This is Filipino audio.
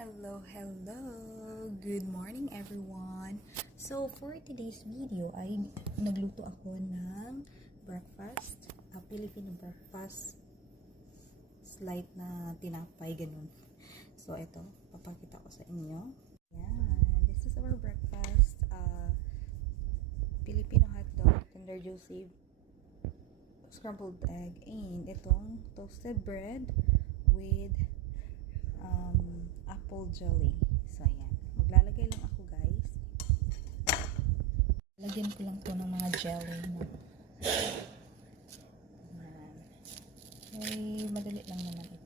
Hello! Good morning everyone! So, for today's video ay nagluto ako ng breakfast, Filipino breakfast, slight na tinapay, ganun. So, ito, papakita ko sa inyo. Yan, this is our breakfast, Filipino hotdog, Tender Juicy, scrambled egg, and itong toasted bread with apple jelly. So, ayan. Maglalagay lang ako, guys. Lagyan ko lang to ng mga jelly na. Ayan. Ay, madali lang naman ito.